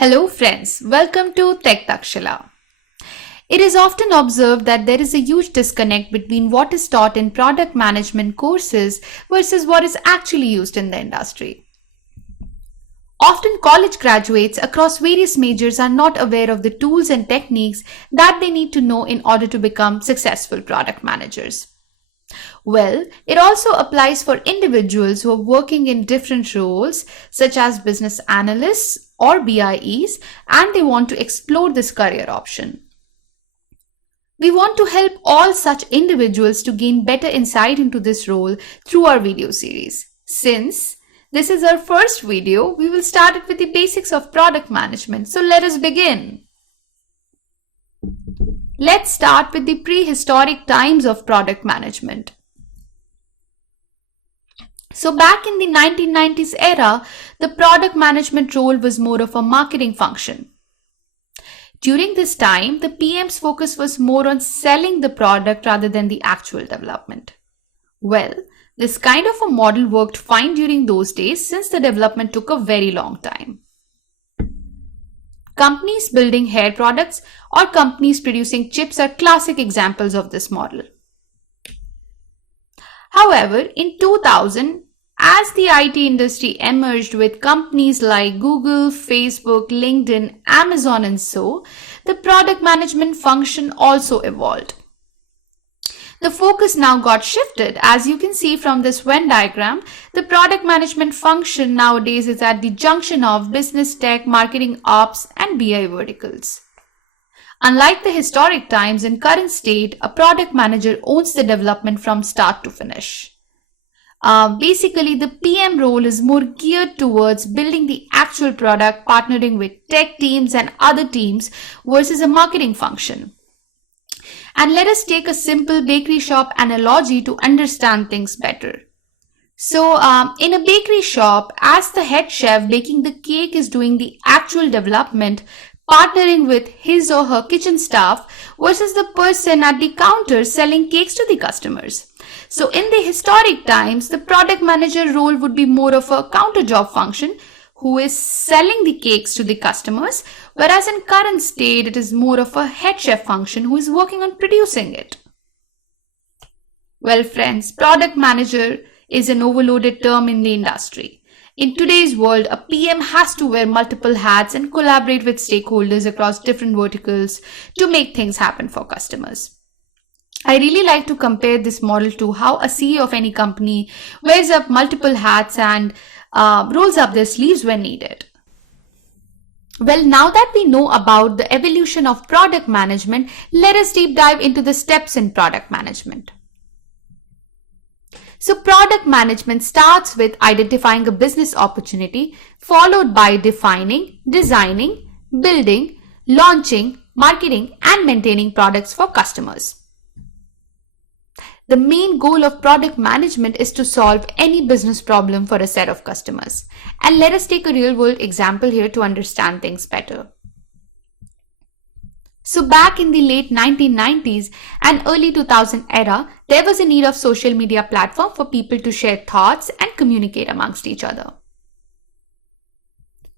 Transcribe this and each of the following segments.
Hello friends, welcome to Tech Takshila. It is often observed that there is a huge disconnect between what is taught in product management courses versus what is actually used in the industry. Often college graduates across various majors are not aware of the tools and techniques that they need to know in order to become successful product managers. Well, it also applies for individuals who are working in different roles, such as business analysts or BIEs, and they want to explore this career option. We want to help all such individuals to gain better insight into this role through our video series. Since this is our first video, we will start it with the basics of product management. So let us begin. Let's start with the prehistoric times of product management. So back in the 1990s era, the product management role was more of a marketing function. During this time, the PM's focus was more on selling the product rather than the actual development. Well, this kind of a model worked fine during those days since the development took a very long time. Companies building hair products or companies producing chips are classic examples of this model. However, in 2000, as the IT industry emerged with companies like Google, Facebook, LinkedIn, Amazon and so, the product management function also evolved. The focus now got shifted. As you can see from this Venn diagram, the product management function nowadays is at the junction of business tech, marketing ops, and BI verticals. Unlike the historic times, in current state, a product manager owns the development from start to finish. Basically, the PM role is more geared towards building the actual product, partnering with tech teams and other teams versus a marketing function. And let us take a simple bakery shop analogy to understand things better. So, in a bakery shop, as the head chef baking the cake is doing the actual development, partnering with his or her kitchen staff versus the person at the counter selling cakes to the customers. So in the historic times, the product manager role would be more of a counter job function who is selling the cakes to the customers, whereas in current state, it is more of a head chef function who is working on producing it. Well friends, product manager is an overloaded term in the industry. In today's world, a PM has to wear multiple hats and collaborate with stakeholders across different verticals to make things happen for customers. I really like to compare this model to how a CEO of any company wears up multiple hats and rolls up their sleeves when needed. Well, now that we know about the evolution of product management, let us deep dive into the steps in product management. So product management starts with identifying a business opportunity, followed by defining, designing, building, launching, marketing, and maintaining products for customers. The main goal of product management is to solve any business problem for a set of customers. And let us take a real-world example here to understand things better. So back in the late 1990s and early 2000 era, there was a need of social media platform for people to share thoughts and communicate amongst each other.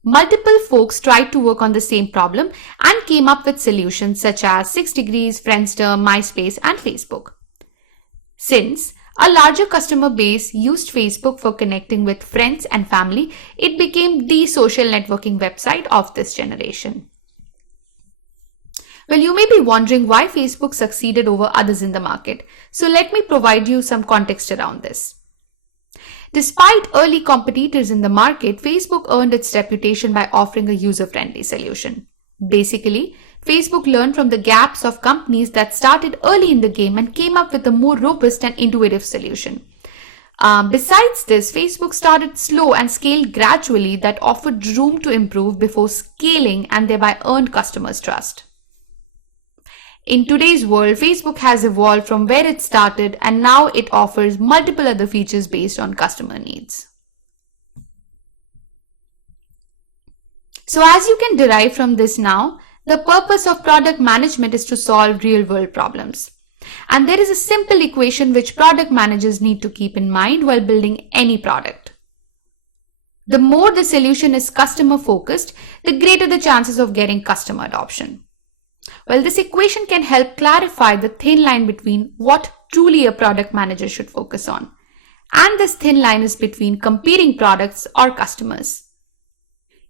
Multiple folks tried to work on the same problem and came up with solutions such as 6 Degrees, Friendster, MySpace, and Facebook. Since a larger customer base used Facebook for connecting with friends and family, it became the social networking website of this generation. Well, you may be wondering why Facebook succeeded over others in the market. So let me provide you some context around this. Despite early competitors in the market, Facebook earned its reputation by offering a user-friendly solution. Basically, Facebook learned from the gaps of companies that started early in the game and came up with a more robust and intuitive solution. Besides this, Facebook started slow and scaled gradually that offered room to improve before scaling and thereby earned customers' trust. In today's world, Facebook has evolved from where it started and now it offers multiple other features based on customer needs. So as you can derive from this now, the purpose of product management is to solve real-world problems. And there is a simple equation which product managers need to keep in mind while building any product. The more the solution is customer focused, the greater the chances of getting customer adoption. Well, this equation can help clarify the thin line between what truly a product manager should focus on. And this thin line is between competing products or customers.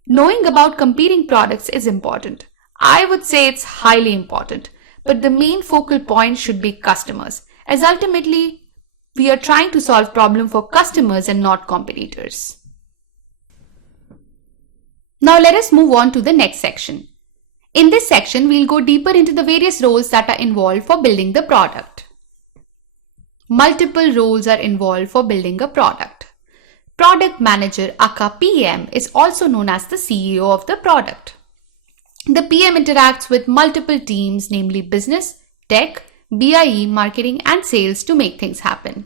Knowing about competing products is important. I would say it's highly important, but the main focal point should be customers, as ultimately we are trying to solve problems for customers and not competitors. Now let us move on to the next section. In this section, we'll go deeper into the various roles that are involved for building the product. Multiple roles are involved for building a product. Product manager aka PM is also known as the CEO of the product. The PM interacts with multiple teams, namely business, tech, BIE, marketing and sales to make things happen.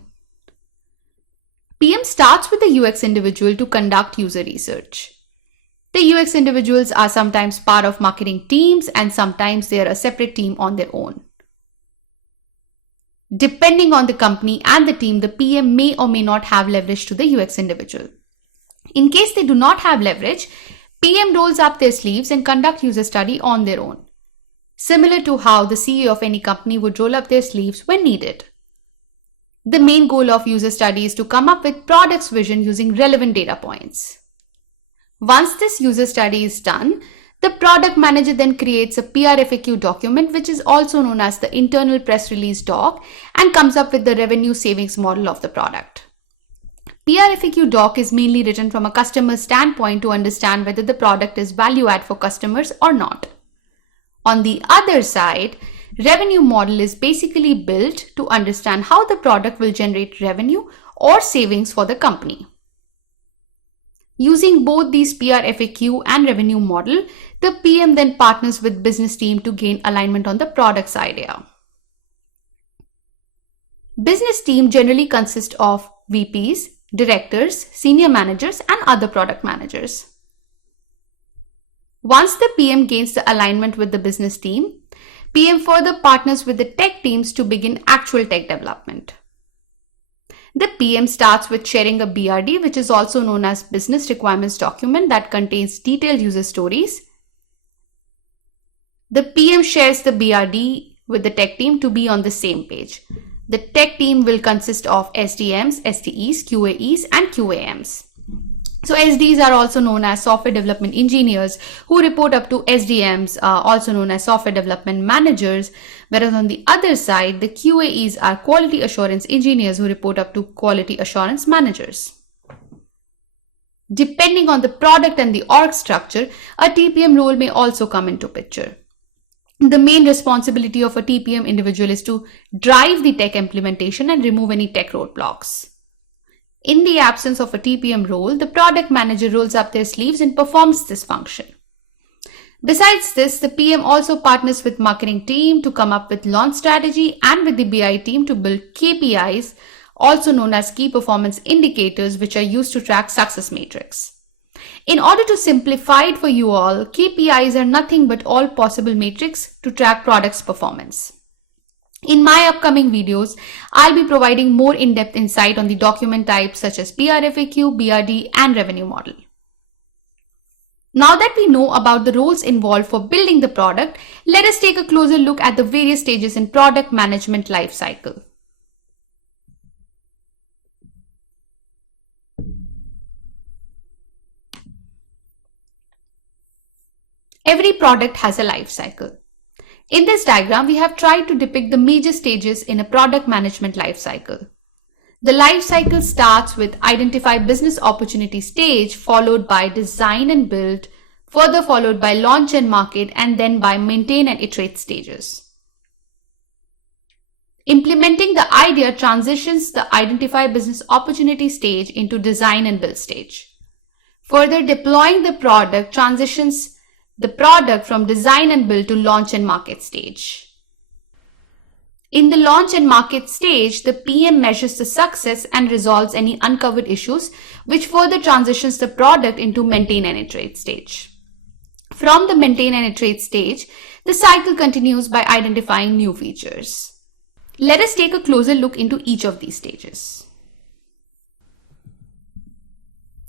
PM starts with the UX individual to conduct user research. The UX individuals are sometimes part of marketing teams and sometimes they are a separate team on their own. Depending on the company and the team, the PM may or may not have leverage to the UX individual. In case they do not have leverage, PM rolls up their sleeves and conduct user study on their own, similar to how the CEO of any company would roll up their sleeves when needed. The main goal of user study is to come up with product's vision using relevant data points. Once this user study is done, the product manager then creates a PRFAQ document, which is also known as the internal press release doc, and comes up with the revenue savings model of the product. PRFAQ doc is mainly written from a customer standpoint to understand whether the product is value add for customers or not. On the other side, revenue model is basically built to understand how the product will generate revenue or savings for the company. Using both these PRFAQ and revenue model, the PM then partners with business team to gain alignment on the product's idea. Business team generally consists of VPs, directors, senior managers, and other product managers. Once the PM gains the alignment with the business team, PM further partners with the tech teams to begin actual tech development. The PM starts with sharing a BRD, which is also known as Business Requirements Document, that contains detailed user stories. The PM shares the BRD with the tech team to be on the same page. The tech team will consist of SDMs, SDEs, QAEs, and QAMs. So SDs are also known as software development engineers who report up to SDMs, also known as software development managers, whereas on the other side, the QAEs are quality assurance engineers who report up to quality assurance managers. Depending on the product and the org structure, a TPM role may also come into picture. The main responsibility of a TPM individual is to drive the tech implementation and remove any tech roadblocks. In the absence of a TPM role, the product manager rolls up their sleeves and performs this function. Besides this, the PM also partners with marketing team to come up with launch strategy and with the BI team to build KPIs, also known as key performance indicators, which are used to track success metrics. In order to simplify it for you all, KPIs are nothing but all possible metrics to track product's performance. In my upcoming videos, I'll be providing more in-depth insight on the document types such as PRFAQ, BRD, and revenue model. Now that we know about the roles involved for building the product, let us take a closer look at the various stages in product management lifecycle. Every product has a life cycle. In this diagram, we have tried to depict the major stages in a product management life cycle. The life cycle starts with identify business opportunity stage, followed by design and build, further followed by launch and market, and then by maintain and iterate stages. Implementing the idea transitions the identify business opportunity stage into design and build stage. Further, deploying the product transitions the product from design and build to launch and market stage. In the launch and market stage, the PM measures the success and resolves any uncovered issues, which further transitions the product into maintain and iterate stage. From the maintain and iterate stage, the cycle continues by identifying new features. Let us take a closer look into each of these stages.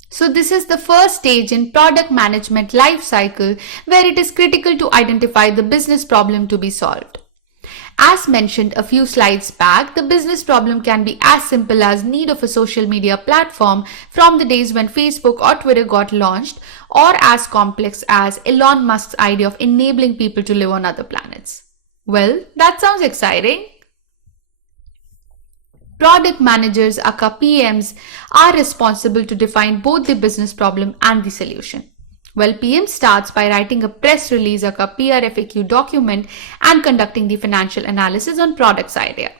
So this is the first stage in product management life cycle where it is critical to identify the business problem to be solved. As mentioned a few slides back, the business problem can be as simple as need of a social media platform from the days when Facebook or Twitter got launched, or as complex as Elon Musk's idea of enabling people to live on other planets. Well, that sounds exciting. Product managers, aka PMs, are responsible to define both the business problem and the solution. Well, PM starts by writing a press release, aka PRFAQ document, and conducting the financial analysis on product's idea.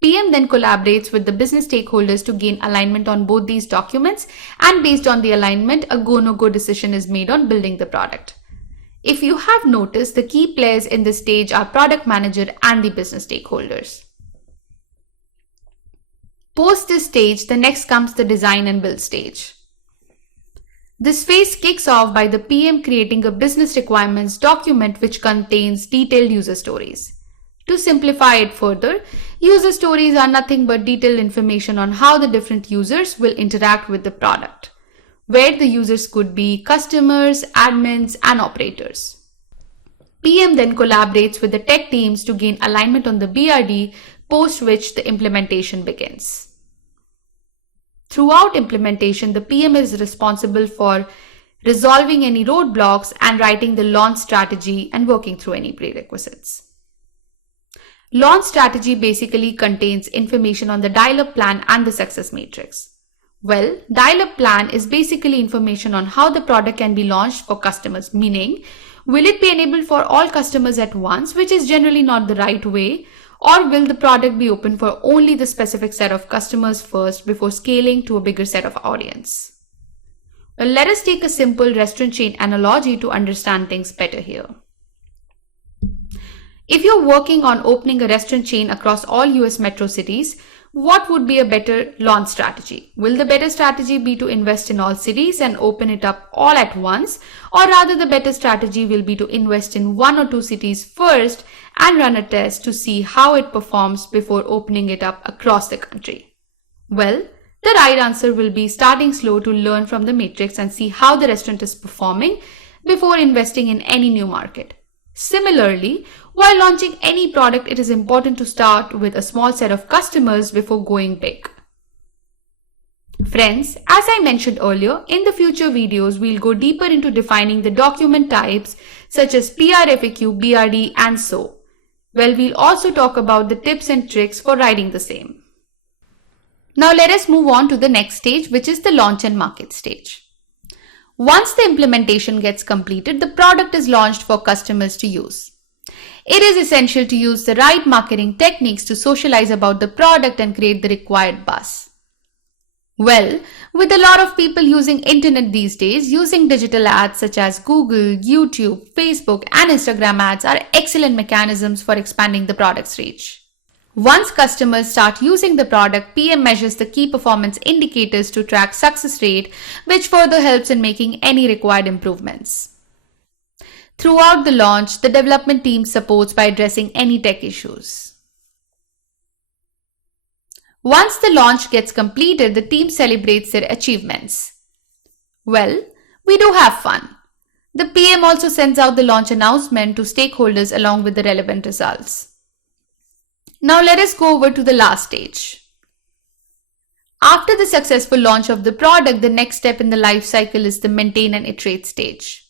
PM then collaborates with the business stakeholders to gain alignment on both these documents, and based on the alignment, a go-no-go decision is made on building the product. If you have noticed, the key players in this stage are product manager and the business stakeholders. Post this stage, the next comes the design and build stage. This phase kicks off by the PM creating a business requirements document which contains detailed user stories. To simplify it further, user stories are nothing but detailed information on how the different users will interact with the product, where the users could be customers, admins, and operators. PM then collaborates with the tech teams to gain alignment on the BRD, post which the implementation begins. Throughout implementation, the PM is responsible for resolving any roadblocks and writing the launch strategy and working through any prerequisites. Launch strategy basically contains information on the dial-up plan and the success matrix. Well, dial-up plan is basically information on how the product can be launched for customers, meaning will it be enabled for all customers at once, which is generally not the right way, or will the product be open for only the specific set of customers first before scaling to a bigger set of audience? Well, let us take a simple restaurant chain analogy to understand things better here. If you're working on opening a restaurant chain across all US metro cities, what would be a better launch strategy? Will the better strategy be to invest in all cities and open it up all at once, or rather the better strategy will be to invest in 1 or 2 cities first and run a test to see how it performs before opening it up across the country? Well, the right answer will be starting slow to learn from the matrix and see how the restaurant is performing before investing in any new market. Similarly, while launching any product, it is important to start with a small set of customers before going big. Friends, as I mentioned earlier, in the future videos, we'll go deeper into defining the document types such as PRFAQ, BRD, and so. Well, we'll also talk about the tips and tricks for writing the same. Now let us move on to the next stage, which is the launch and market stage. Once the implementation gets completed, the product is launched for customers to use. It is essential to use the right marketing techniques to socialize about the product and create the required buzz. Well, with a lot of people using internet these days, using digital ads such as Google, YouTube, Facebook, and Instagram ads are excellent mechanisms for expanding the product's reach. Once customers start using the product, PM measures the key performance indicators to track success rate, which further helps in making any required improvements. Throughout the launch, the development team supports by addressing any tech issues. Once the launch gets completed, the team celebrates their achievements. Well, we do have fun. The PM also sends out the launch announcement to stakeholders along with the relevant results. Now let us go over to the last stage. After the successful launch of the product, the next step in the life cycle is the maintain and iterate stage.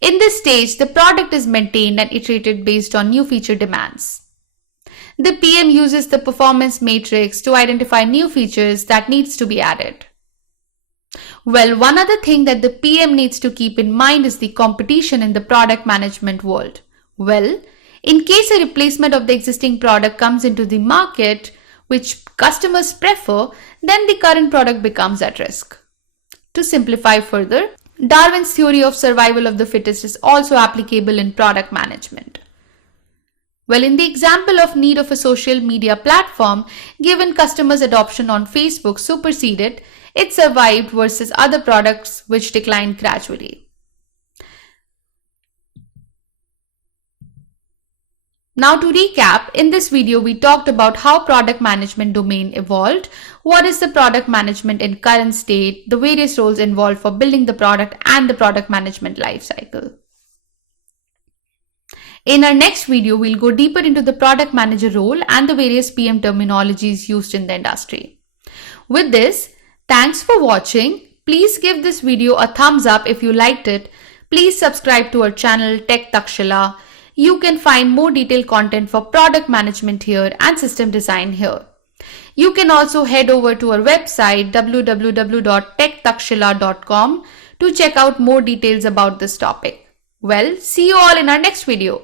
In this stage, the product is maintained and iterated based on new feature demands. The PM uses the performance matrix to identify new features that needs to be added. Well, one other thing that the PM needs to keep in mind is the competition in the product management world. Well, in case a replacement of the existing product comes into the market, which customers prefer, then the current product becomes at risk. To simplify further, Darwin's theory of survival of the fittest is also applicable in product management. Well, in the example of need of a social media platform, given customers' adoption on Facebook superseded, it survived versus other products which declined gradually. Now to recap, in this video we talked about how product management domain evolved, what is the product management in current state, the various roles involved for building the product and the product management lifecycle. In our next video, we'll go deeper into the product manager role and the various PM terminologies used in the industry. With this, thanks for watching. Please give this video a thumbs up if you liked it. Please subscribe to our channel Tech Takshila. You can find more detailed content for product management here and system design here. You can also head over to our website www.techtakshila.com to check out more details about this topic. Well, see you all in our next video.